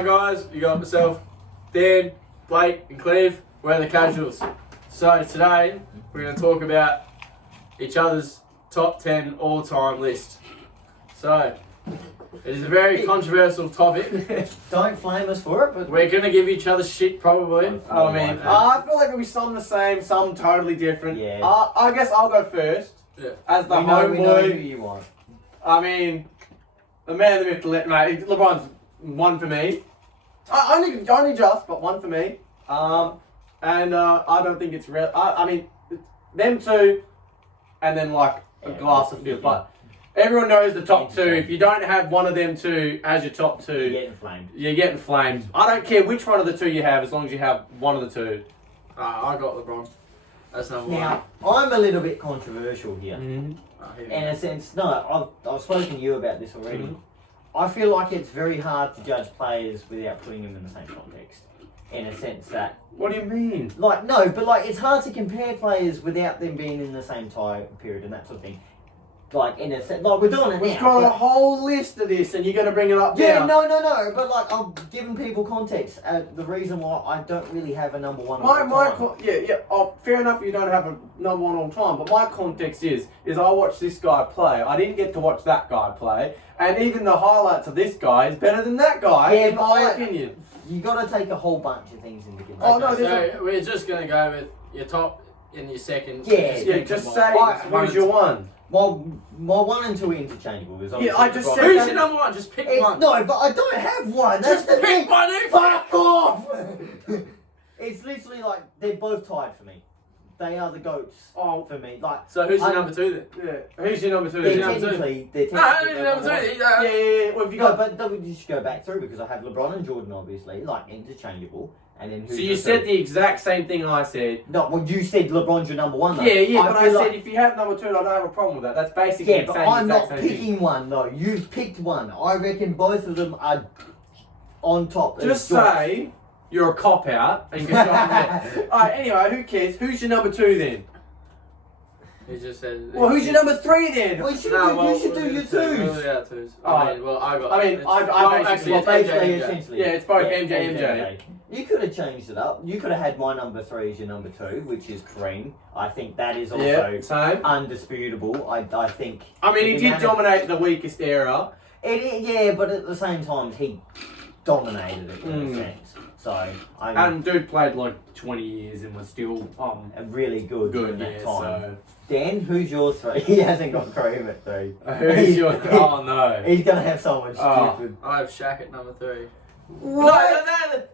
Hi guys, you got myself, Dan, Blake and Cleve, we're the Casuals. So today, we're going to talk about each other's top 10 all-time list. So, it is a very controversial topic. Don't flame us for it, but We're going to give each other shit probably. I mean, I feel like it'll be some the same, some totally different. Yeah. I guess I'll go first. Yeah. As the we know who homeboy. you want. I mean, the man of the myth, mate. LeBron's one for me. Only just, but one for me. And I don't think it's real. I mean, them two, and then like a glass of fifth. But everyone knows the top two. If you don't have one of them two as your top two, You're getting flamed. you're getting flamed. I don't care which one of the two you have, as long as you have one of the two. I got LeBron. That's number Now, I'm a little bit controversial here. Mm-hmm. one. In a sense, no, I've spoken to you about this already. I feel like it's very hard to judge players without putting them in the same context. In a sense that, What do you mean? like, no, but like, it's hard to compare players without them being in the same time period and that sort of thing. Like, in a sense, like, we're doing it We've now. got a but- whole list of this, and you're going to bring it up Yeah, now. no, but like I'm giving people context. The reason why I don't really have a number one. Fair enough. You don't have a number one all time, but my context is I watched this guy play. I didn't get to watch that guy play, and even the highlights of this guy is better than that guy, Yeah, in my but- opinion. You got to take a whole bunch of things into Oh, consideration. no, Okay, there's so we're just going to go with your top and your second. Yeah, Yeah, just say one who's your one. My one and two are interchangeable. There's Yeah, obviously I just LeBron. said Who's that- your number one? Just pick It's- one. No, but I don't have one. That's Just the pick thing. one. Who Fuck off! It's literally like they're both tied for me. They are the goats Oh, for me. Like So who's your I'm- number two then? yeah. Who's your number two? they're your number two? technically, they're No, technically who's your number two? Yeah. Well, if you No, got. but you should go back through because I have LeBron and Jordan obviously like interchangeable, and then who's So your you said third? the exact same thing I said. No, well you said LeBron's your number one though. Yeah, but I feel said like- if you have number two, I don't have a problem with that. That's basically yeah, but saying I'm the not exact same thing. picking one though. You've picked one. I reckon both of them are on top. as Just goats. say you're a cop out and you can show them. Alright, anyway, who cares? Who's your number two then? He just said. Well, who's your number three then? Well, you should No, do, well, you should do your twos. Yeah, twos. Oh. I mean, well, I got. I mean, it's- I well, basically- actually, Well, it's basically, MJ. essentially. Yeah, it's both MJ. You could have changed it up. You could have had my number three as your number two, which is Kareem. I think that is also Yeah, same. undisputable. I think. I mean, he the did amount of- dominate the weakest era. Yeah, but at the same time, he dominated it in Mm. a sense. So I'm And dude played like 20 years and was still really good good. in that Yeah, time. Dan, who's your three? He hasn't got Kareem at three. so who's your? Oh no. He's gonna have someone Oh. stupid. I have Shaq at number three. What?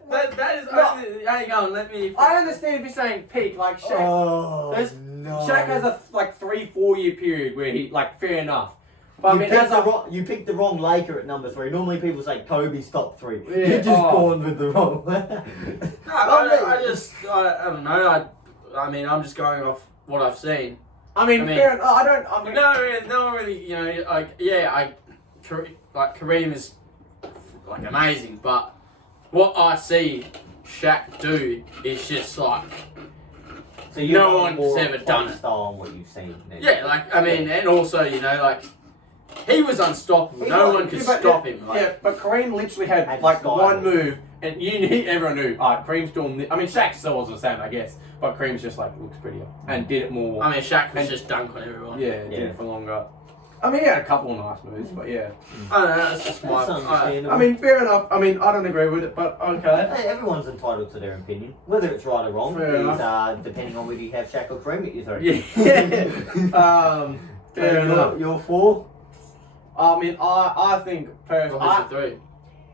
That is No. only. Hang on, let me. I understand if you're saying peak, like Shaq. Oh There's- no! Shaq has a 3-4 year period where he fair enough. But I You mean, picked as the a wrong, you picked the wrong Laker at number three. Normally people say Kobe's top three. Yeah, You're just oh. born with the wrong. No, I don't know. I mean, I'm just going off what I've seen. I mean, mean- fair enough. I don't. I mean, No one really, you know, Kareem is like amazing, but what I see Shaq do is just like, So you're No going one's more ever play done it. style on what you've seen. then. yeah, like I mean, and also you know, like he was unstoppable. He No was- one could yeah, but- stop him. Like, yeah, but Kareem literally had Had like style. one move, and everyone knew. Kareem's doing. I mean, Shaq still was the same, I guess, but Kareem's just like looks prettier and did it more. I mean, Shaq was And- just dunk on everyone. yeah, did Yeah. it for longer. I mean, he had a couple of nice moves, but yeah. I don't know. That's just my. That's understandable. I mean, fair enough. I mean, I don't agree with it, but okay. Hey, everyone's entitled to their opinion, whether it's right or wrong. Fair Is enough. depending on whether you have Shaq or Kareem at your three. Yeah. Fair enough. Your four. I mean, I think Well, personally, who's your three?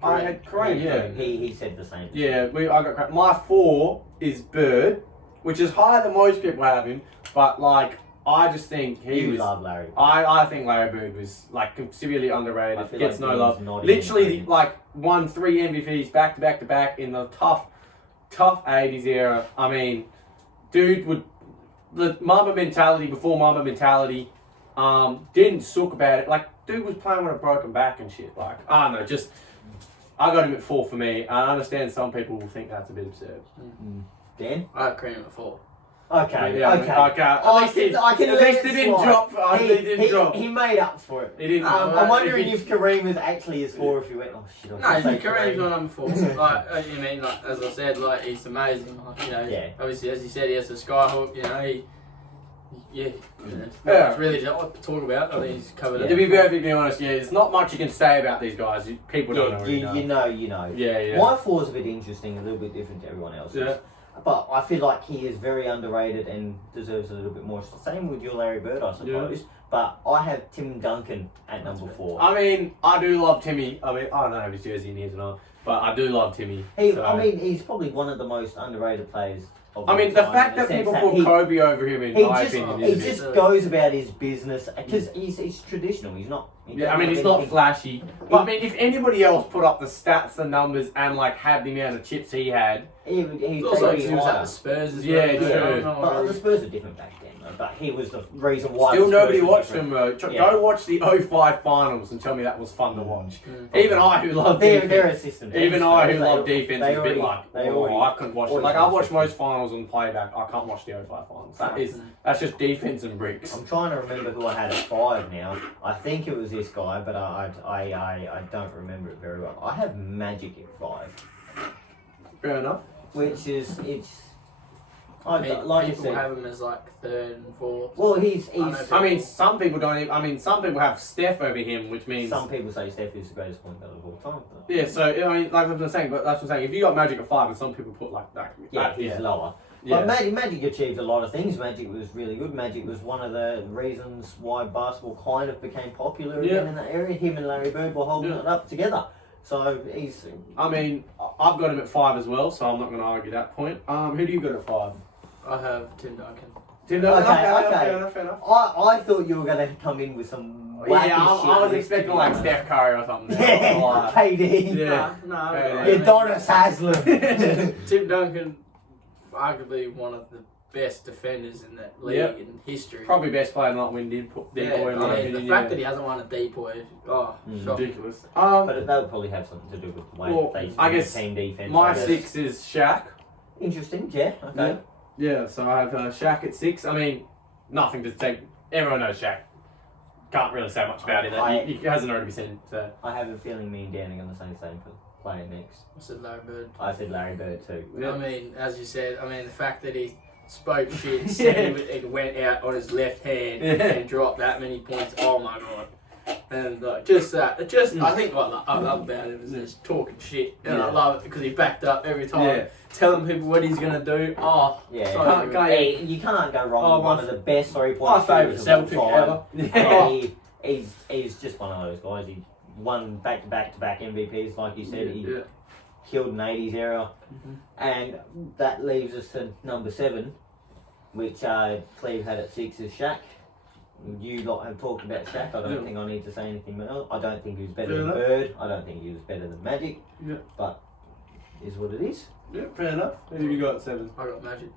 I had Kareem. Yeah. He said the same. Yeah, I got Kareem. My 4 is Bird, which is higher than most people have him, but like I just think he You was. love Larry. I think Larry Bird was like severely I underrated. feel Gets like no he's love. not Literally, even- like won 3 MVPs back to back in the tough 80s era. I mean, dude would the Mamba mentality before Mamba mentality. Didn't suck about it. Like, dude was playing with a broken back and shit. Like, I don't know, just I got him at 4 for me. I understand some people will think that's a bit absurd. Dan. I have Kareem at 4. Okay, Yeah, okay. At least he I can at let least it he didn't slide. drop. He didn't drop. He made up for it. He didn't. I'm wondering if Kareem was actually his 4 if he went, oh shit, I No, should say Kareem's Kareem. not number 4. Like, you mean, like, as I said, like, he's amazing. Like, you know, Yeah. obviously, as you said, he has a skyhook, you know, Yeah. it's really what to talk about. I think he's covered To it. be perfectly honest, yeah, there's not much you can say about these guys. People don't Yeah, already know. you know. Yeah, yeah. My 4's a bit interesting, a little bit different to everyone else's. Yeah. But I feel like he is very underrated and deserves a little bit more. Same with your Larry Bird, I suppose. But I have Tim Duncan at number 4. I mean, I do love Timmy. I mean, I don't know if his jersey in here tonight, but I do love Timmy. I mean, he's probably one of the most underrated players. Of I all mean, the time, fact in the that sense people that put he- Kobe over him, in my opinion, he is just- just goes about his business because he's traditional. He's not. he yeah, I doesn't mean, have he's not anything- flashy. But I mean, if anybody else put up the stats, the numbers, and like had the amount of chips he had, He's It's also taking because he was at higher. the Spurs as Yeah, well. true. I don't know But really- the Spurs are different back then, though. But he was the reason why. still the Spurs nobody were watched different. him. Yeah. Go watch the 05 finals and tell me that was fun to watch. Mm. Even I, who love They're defense, assistant. even I, who They- love defense, they is a already- bit like, they oh, already- I couldn't watch it. already Like I watch assistant. most finals on playback. I can't watch the 05 finals. That's just defense and bricks. I'm trying to remember who I had at 5 now. I think it was this guy, but I don't remember it very well. I have Magic at 5, Fair enough. which is I mean, like I people said. have him as like 3rd and 4th. Well, he's. I mean, some people don't. Even, I mean, some people have Steph over him, which means. Some people say Steph is the greatest point guard of all time. But Yeah, so I mean, like I'm saying, but that's what I'm saying. If you got Magic at 5, and some people put like that. yeah, he's yeah. lower. Yeah. But Magic achieved a lot of things. Magic was really good. Magic was one of the reasons why basketball kind of became popular again in that area. Him and Larry Bird were holding it up together. So he's. I mean, I've got him at 5 as well, so I'm not going to argue that point. Who do you got at 5? I have Tim Duncan. Okay. Fair enough. I thought you were going to come in with some wacky Yeah, shit. I was expecting like Steph Curry or something. Yeah, KD. Yeah. No, Yeah. Yeah, Adonis Haslam. Tim Duncan, arguably one of the best defenders in that league Yep. in history. Probably best player not win deep boy Yeah, in my I mean, opinion. the fact that he hasn't won a depoy, shocking. ridiculous. But that would probably have something to do with the way Well, they I guess team defense. My I guess. 6 is Shaq. Interesting, yeah. Okay. Yeah, so I have Shaq at 6. I mean, nothing to take. Everyone knows Shaq. Can't really say much about it. He hasn't already been seen. So. I have a feeling me and Dan are going to say the same player next. I said Larry Bird. I said Larry Bird too. Yeah. I mean, as you said, the fact that he spoke shit, said he went out on his left hand and dropped that many points. Oh my god! And just that, I think what I love about him is just talking shit, and I love it because he backed up every time, telling people what he's gonna do. Oh, Yeah. so good. Hey, you can't go wrong with one of the best three My point favourite shooters of Celtic all time. ever. And he's just one of those guys. He won back-to-back MVPs, like you said. He killed an 80s era. And that leaves us to number 7, which Cleve had at 6 is Shaq. You lot have talked about Shaq. I don't think I need to say anything else. I don't think he was better than Bird. I don't think he was better than Magic. Yeah. But is what it is. Yeah, fair enough. Who have you got at 7? I got Magic.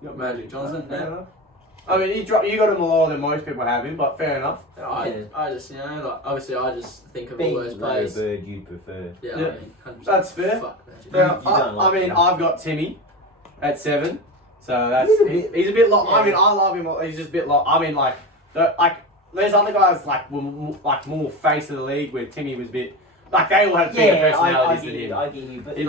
You got Magic Johnson, Fair yeah. enough. I mean, you got him lower than most people have him, but fair enough. I just obviously I just think of all Being those Larry players. Bird, you prefer. Yeah, Yeah. I mean, 100%. That's fair. Fuck Magic. Fair. You don't like I mean, him. I've got Timmy at 7, so that's He's a bit- he's a bit low. I yeah. mean, I love him. He's just a bit low. I mean, like there's other guys like were more face of the league where Timmy was a bit like they all had bigger Yeah, personalities than I him. get you, but He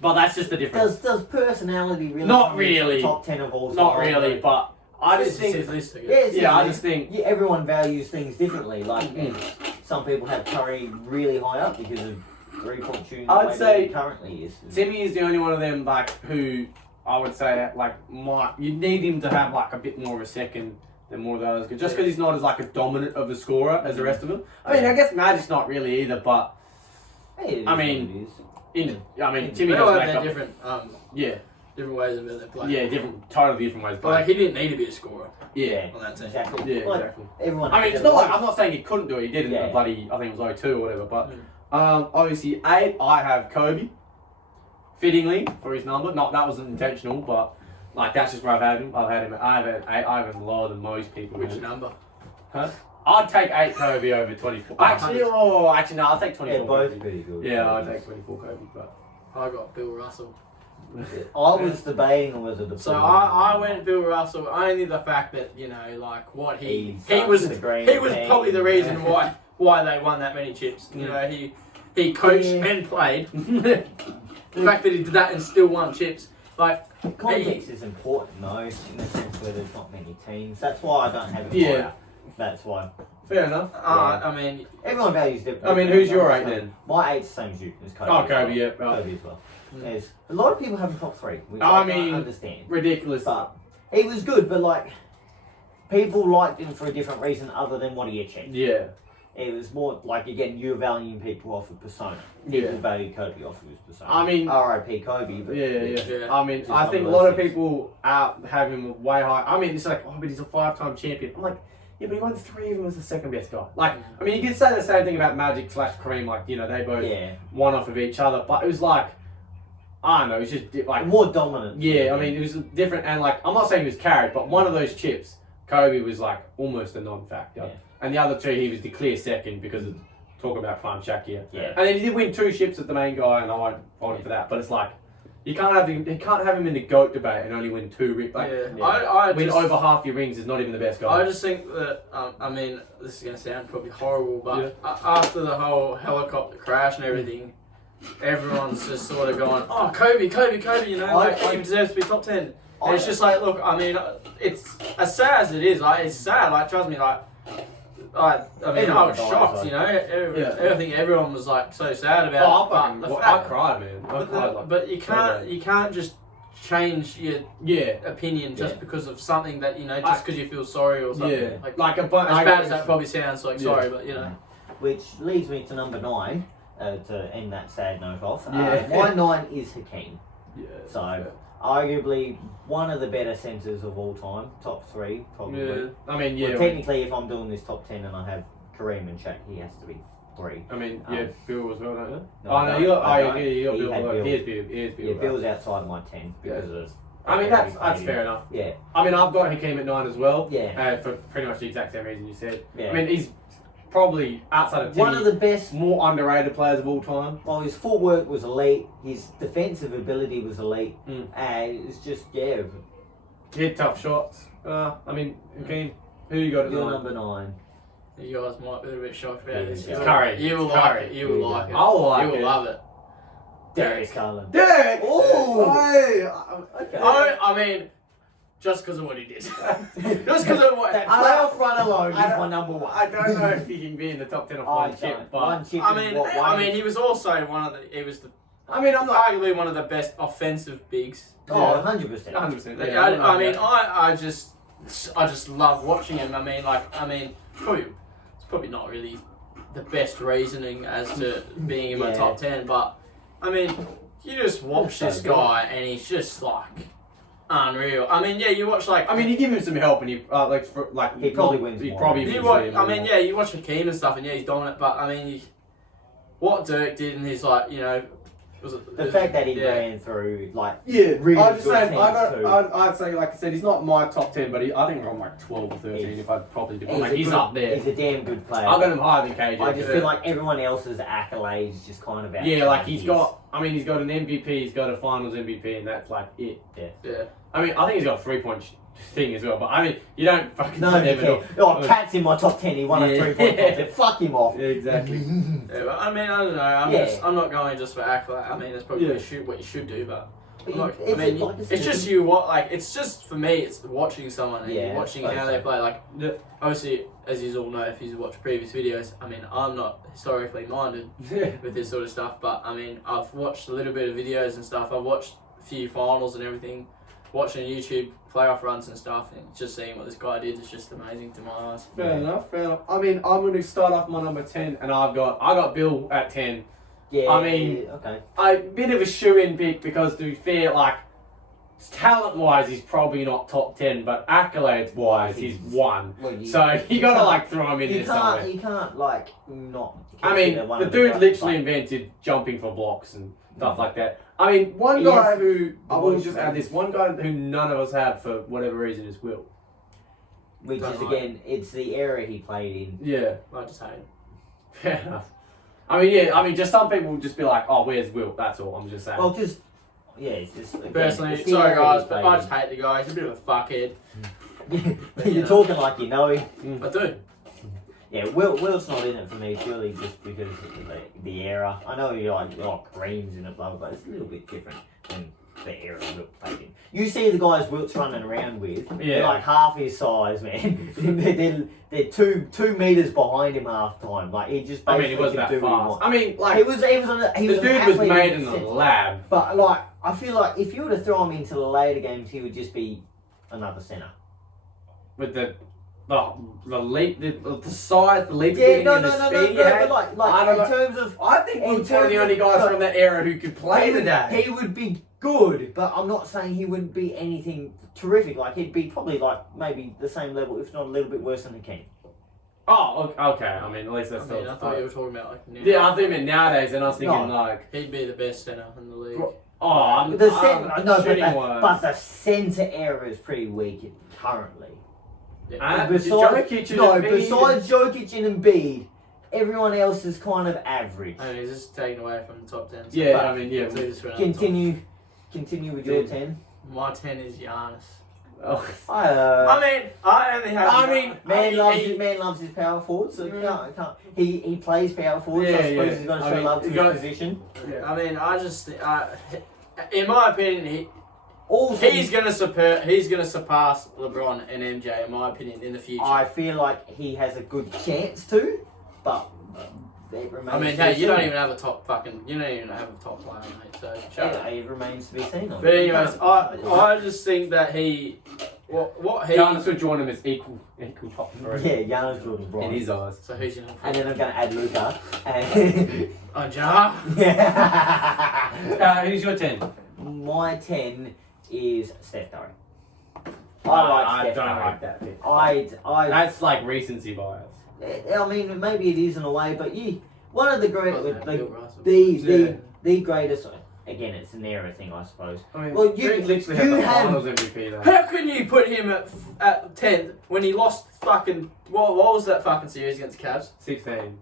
but that's just the difference. does personality really Not come into the really. top 10 of all time? Not really, but I just think. His list again. Yeah, it's Yeah, I easy. just think. Yeah, everyone values things differently. Like Mm. some people have Curry really high up because of 3-point shooting. I'd the way say that he currently is. Timmy is the only one of them who I would say you need him to have a bit more of a second than more of those, just because he's not as a dominant of a scorer as the rest of them. I mean, I guess Magic's not really either, but Hey, it is I what mean, it is. Timmy They all does have make their up. different different ways of how they play. Totally different ways. of But like, playing. he didn't need to be a scorer Yeah, on that team. Exactly. yeah, Like, exactly. everyone. I mean, it's not like I'm not saying he couldn't do it. He did it in Yeah. the bloody. I think it was 02 or whatever. But Mm. obviously 8, I have Kobe. Fittingly for his number. Not that wasn't intentional, but that's just where I've had him. I have an 8. I have him lower than most people. Which number? I'd take 8 Kobe over 24. Actually, no, I'll take 24. Yeah, both Kobe. pretty good. Yeah, I'd take 24 Kobe, but I got Bill Russell. I was debating whether to. So put him I in. went Bill Russell only the fact that like what he He was sucks the green probably the pen. reason why they won that many chips. You know he coached Yeah. and played. The fact that he did that and still won chips, like Context is important though, in the sense where there's not many teams. That's why I don't have it. Yeah. That's why. Fair enough. I mean Everyone values different. I mean, who's your 8 then? My 8's the same as you. Is Kobe. Oh, as well. Kobe, yeah. Right. Kobe as well. There's a lot of people have a top 3, which I I mean, don't understand. Ridiculous. But he was good, but like people liked him for a different reason other than what he achieved. Yeah. It was more like, again, you're valuing people off of persona. Yeah. People value Kobe off of his persona. I mean, R.I.P. Kobe. But Yeah. I mean, Just I one think a of lot those of things. people have him way high. I mean, it's like, oh, but he's a 5-time champion. I'm like, yeah, but he won 3 of them as the second best guy. Like, I mean, you could say the same thing about Magic / Kareem. Like, you know, they both Yeah. won off of each other. But it was like, I don't know, it's just like, More dominant. yeah, I mean, it was different. And like, I'm not saying he was carried, but one of those chips, Kobe was like almost a non-factor. Yeah. And the other 2, he was the clear second because of talk about prime Shaq here. Yeah. And then he did win 2 chips as the main guy, and I won't hold him for that. But it's like, you can't have him in the GOAT debate and only win 2 rings. Like, yeah. yeah. I win just, over half your rings is not even the best guy. I just think that I mean this is gonna sound probably horrible, but after the whole helicopter crash and everything, everyone's just sort of going, oh Kobe, you know, like he deserves to be top 10. And it's just like, look, I mean, it's as sad as it is. Like it's sad. Like trust me, like I mean, I was shocked. You know, I think everyone was like so sad about. I cried, man. I cried like. But you can't just change your Yeah. opinion just because of something that just because you feel sorry or something. Yeah. Like a bunch. as bad as that probably sounds, like Yeah. sorry, but Which leads me to number 9, to end that sad note off. Yeah. My 9 is Hakeem. Yeah. So, arguably one of the better centres of all time. Top 3, probably. Yeah. I mean, yeah. Well, technically, if I'm doing this top 10 and I have Kareem and Shaq, he has to be 3. I mean, yeah, Bill as well, don't you? No, Oh, no, I you got, don't. you got He Bill. had Well, Bill. here's Bill. Here's Bill. Yeah, right. Bill's outside my 10 because of. I mean, that's fair enough. Yeah. I mean, I've got Hakeem at 9 as well. Yeah. For pretty much the exact same reason you said. Yeah. I mean, he's probably outside of One of the best. more underrated players of all time. Well, his footwork was elite. His defensive ability was elite. Mm. And it's just, yeah. He had tough shots. I mean, Hakeem, who you got at You're 9? number 9. you guys might be a bit shocked about this. It's Curry. You will It's like Curry. it. You will like it. I will like You will it. love it. Darius Garland. Derek! Ooh! Okay. I mean, just because of what he did. Just because of what. That I playoff run alone I is don't- my number 1. I don't know if he can be in the top 10 of I one chip, don't. but One chip I is mean, what one he was also he was I mean, I'm not. arguably one of the best offensive bigs. Oh, 100%. 100%. Like, Yeah, I mean, I just love watching him. It's probably not really the best reasoning as to being in my Yeah. top 10, but I mean, you just watch So this good. guy and he's just like unreal. I mean, yeah, you watch like. I mean, you give him some help, and he He probably wins He more. probably you wins watch, it I more. mean, yeah, you watch Hakeem and stuff, and yeah, he's dominant. But I mean, what Dirk did in his was it The fact that he yeah. ran through, like, Yeah, really I'm just good saying. teams too. I'd say, like I said, he's not my top 10, but I think I'm like 12 or 13. He's- if I'd probably do, he's, like a he's good- up there. He's a damn good player. I got him higher than KJ. I just Yeah. feel like everyone else's accolades just kind of out. Yeah, like he's got. I mean, he's got an MVP. He's got a Finals MVP, and that's like it. Yeah. I mean, I think he's got a 3-point thing as well. But I mean, you don't fucking. No, you never know. can't. Oh, Cat's in my top 10. He won a Yeah. 3-point contest. Fuck him off. Yeah, exactly. Yeah, but I mean, I don't know. Yeah. I'm not going just for accolade. I mean, that's probably Yeah. what you should do, but. But I'm not- it's I mean, like it's just you. It's just for me. It's watching someone and Yeah, watching I how see. they play. Like, Yeah. obviously, as you all know, if you watch previous videos, I mean, I'm not historically minded with this sort of stuff, but I mean, I've watched a little bit of videos and stuff. I've watched a few finals and everything. Watching YouTube playoff runs and stuff, and just seeing what this guy did is just amazing to my eyes. Fair enough. Fair enough. I mean, I'm going to start off my number 10, and I got Bill at 10. Yeah, I mean- okay. A bit of a shoe-in pick because, to be fair, like, talent-wise, he's probably not top 10, but accolades-wise, he's 1. Well, So you got to, like, throw him in you there somewhere. can't, you can't, like, not. I mean, consider one the of dude great- literally like, invented jumping for blocks and stuff like that. I mean, one He guy has who, I will most just add this, one guy who none of us have for whatever reason is Will. which is, Don't again, it's the era he played in. Yeah, I just hate him. fair enough. I mean, yeah, just some people will just be like, oh, where's Will? That's all, I'm just saying. Well, just Yeah, it's just again, Personally, it's the sorry era guys, he's but played I just hate the guy. He's a bit of a fuckhead. in. you You're know. talking like you know him. I do. Yeah, Will's not in it for me purely just because of the era. I know you like Green's in it, blah, blah, but it's a little bit different than the era Wilt played in. You see the guys Wilt's running around with, they're like half his size, man. they're 2 meters behind him half the time. Like he just I basically mean, he wasn't can that do what he fast. wants. I mean, like, He was the an dude was athlete made in the a sense. lab. But like, I feel like if you were to throw him into the later games, he would just be another centre. With the leap, the size, the leap, Yeah, no, and the speed he but had. like I don't in know. terms of, I think in Wilt's one of the terms only of- guys like, from that era who could play the day. he would be good, but I'm not saying he wouldn't be anything terrific. Like he'd be probably like maybe the same level, if not a little bit worse than the King. Oh, okay. I mean, at least that's I mean, still. I thought you were talking about like now. Yeah, I think meant nowadays, and I was thinking No. like, He'd be the best centre in the league. The centre, no, shooting but wise. the centre era is pretty weak currently. Yeah. And Besides, Jokic and no, Embiid. besides Jokic and Embiid, everyone else is kind of average. I mean, he's just taken away from the top 10. So Yeah, but I mean, yeah. we'll do this for another time. Continue with your Yeah. 10. My 10 is Giannis. Oh. I mean, I only have. I mean, Man loves his power forward, so can't. He plays power forward, so Yeah, I suppose yeah. he's got to I show mean, love to you his got- position. I mean, I just, in my opinion, Also, he's gonna surpass LeBron and MJ, in my opinion, in the future. I feel like he has a good chance to, but it remains. I mean, to hey, be you don't seen. even have a top fucking, you don't even have a top player, mate. So shut Yeah, up. it remains to be seen. But anyways, I just think that what he. Giannis would join him as equal top three Yeah, Giannis Jordan in Bryant. his eyes. So who's your number And four? then I'm going to add Luca. And Oh, Ja. yeah. Who's your 10? My 10 is Steph Curry. I I like Steph don't Curry. like that bit. I That's like recency bias. mean, maybe it is in a way, but one of the great, Oh, like, Bill Russell. the greatest. Again, it's an era thing, I suppose. I mean, Well, you- Drake literally you had the have- finals MVP though. How can you put him at 10th when he lost fucking what was that fucking series against the Cavs? 16.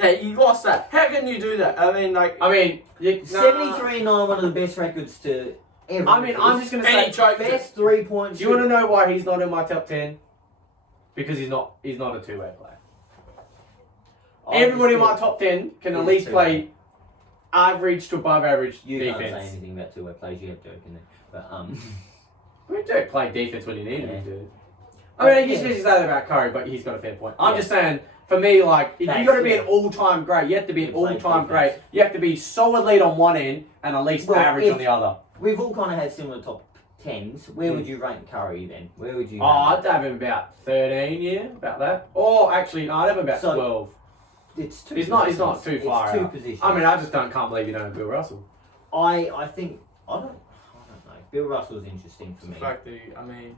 Yeah, he lost that. How can you do that? I mean, like, I mean, 73-9, one of the best records to ever. I mean, I'm just gonna and he say. choked it. best 3-point. Do you want to know why he's not in my top 10? Because he's not a two-way player. Everybody in my top 10 can at He's least two-way. play average to above average You can't say defense. anything about two-way plays. You have joke in there, but We do play defense when you need Yeah. him to. I mean, you say that about Curry, but he's got a fair point. I'm Yeah. just saying, for me, like, if That's you got to be it. an all-time great, you have to be an You play all-time defense. great. You have to be solid lead on one end and at least Well, average if- on the other. we've all kind of had similar top 10s. Where would you rank Curry then? Where would you? Oh, I'd have him about 13, yeah, about that. Or actually, no, I'd have him about So- 12. It's two. He's not too positions. far It's two out. positions. I mean, I just can't believe you don't have Bill Russell. I think I don't know. Bill Russell's interesting for the me. fact that I mean,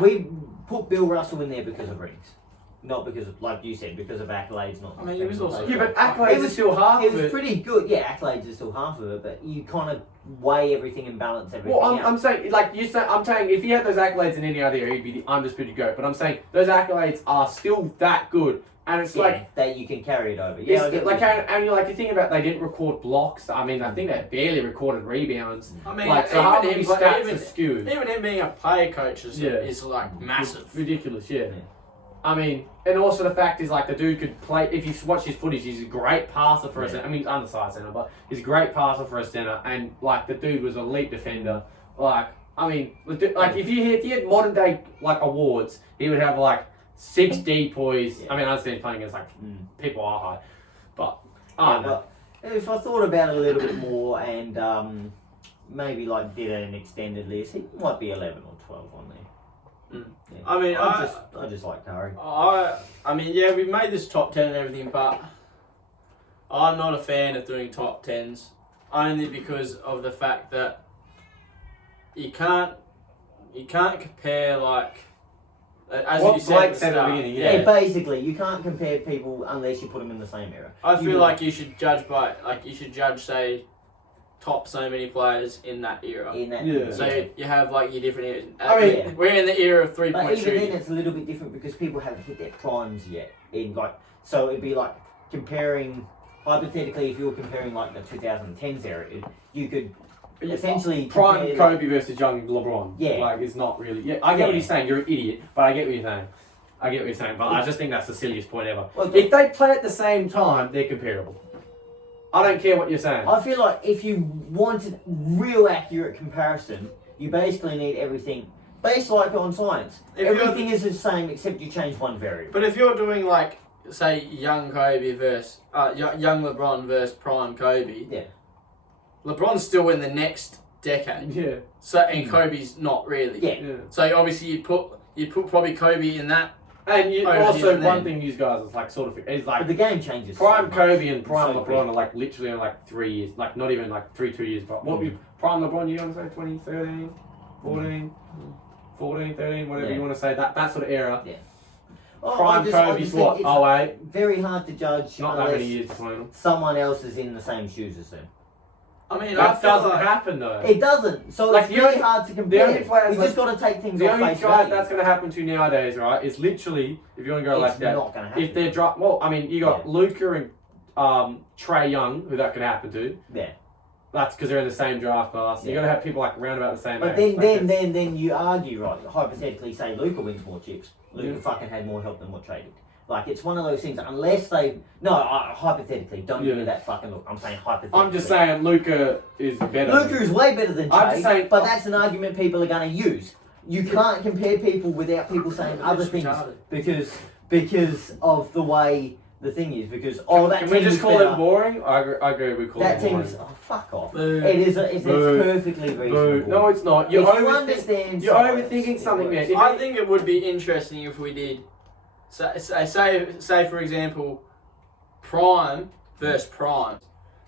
We put Bill Russell in there because of rings, not because of, like you said, because of accolades. Not. I mean, he was also- Yeah, but It accolades was- are still half It of was it. pretty good. Yeah, accolades are still half of it, but you kind of weigh everything and balance everything Well, out. I'm saying, like you say, I'm saying, if he had those accolades in any other year, he'd be the undisputed GOAT. But I'm saying those accolades are still that good, and it's yeah, like, that you can carry it over. it's Yeah, I get what like, you're saying. and you're like, you think about they didn't record blocks. I mean, I think they barely recorded rebounds. I mean, Like, so half of even his him, stats even, are skewed. even him being a player coach is, Yeah. is like massive. Ridiculous, yeah. Yeah. I mean, and also the fact is, like, the dude could play. If you watch his footage, he's a great passer for a Yeah. center. I mean, he's undersized center, but he's a great passer for a center. And like, the dude was an elite defender. Like, I mean, like if you had modern day like awards, he would have like 6 depoys. Yeah. I mean, I understand he's playing against like people are high, but I Yeah, don't know. but if I thought about it a little bit more and maybe like did an extended list, he might be 11 or 12 on there. Mm. Yeah. I mean, I just like Curry. I mean, yeah, we've made this top 10 and everything, but I'm not a fan of doing top 10s only because of the fact that you can't compare like as What you said Blake at the said at the start. beginning, Yeah, basically, you can't compare people unless you put them in the same era. I You- feel like you should judge say top so many players in that era. in that. Yeah. So you have like your different eras. I mean- Yeah. We're in the era of But 3-point even shooting. then, it's a little bit different because people haven't hit their primes yet. In like, so it'd be like comparing. Hypothetically, if you were comparing like the 2010s era, you could essentially prime compare, Kobe versus young LeBron. Yeah. Like, it's not really. Yeah, I get what Yeah. he's saying. You're an idiot, but I get what you're saying. I get what you're saying, but I just think that's the silliest point ever. Well, If they play at the same time, they're comparable. I don't care what you're saying. I feel like if you wanted real accurate comparison, you basically need everything based like on science. If you're- Everything is the same except you change one variable. But if you're doing like, say, young Kobe versus young LeBron versus prime Kobe, Yeah. LeBron's still in the next decade. Yeah, So and Kobe's not really. Yeah. yeah. So obviously you put probably Kobe in that. And you, Over also, here, one then. thing you guys is like sort of is like But the game changes. prime so much. Kobe and prime So LeBron quick. are like literally in like 3 years, like not even like 2 years. But what we prime LeBron, you want to say 2013, 14, 14, 13, whatever Yeah. you want to say, that sort of era. Oh, Prime I just Kobe's think what? it's 08, very hard to judge not that unless many years between them. someone else is in the same shoes as them. I mean, I That feel doesn't like happen though. It doesn't. So Like, it's the really only- hard to compare. only players We like- just got to take things The off only face guys value. that's going to happen to nowadays, right, is literally if you want to go It's like that. not going to happen. If they're drop, well, I mean, you got Yeah. Luca and Trey Young, who that could happen to. Yeah. That's because they're in the same draft class. Yeah. You're gonna have people like around about the same But age. then you argue, right? Hypothetically, say Luca wins more chips. Luca Yeah. fucking had more help than what Trey did. Like, it's one of those things. Unless they hypothetically, don't give me Yeah. that fucking look. I'm saying hypothetically. I'm just saying Luca is better. Luca is way better than I'm Trey. just saying- but that's an argument people are going to use. You can't compare people without people saying other It's things retarded. because of the way the thing is. Because that Can team we just is call better. it boring? I agree. We call That it team boring. is fuck off. Boo. It's Boo. perfectly Boo. reasonable. No, it's not. You're If you overthinking. understand You're science, overthinking it something, works. man. If I you- think it would be interesting if we did, say for example, prime versus prime.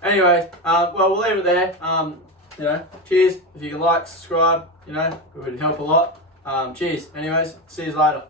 Anyway, well we'll leave it there. Cheers. If you can like, subscribe, it would help a lot. Cheers. Anyways, see you later.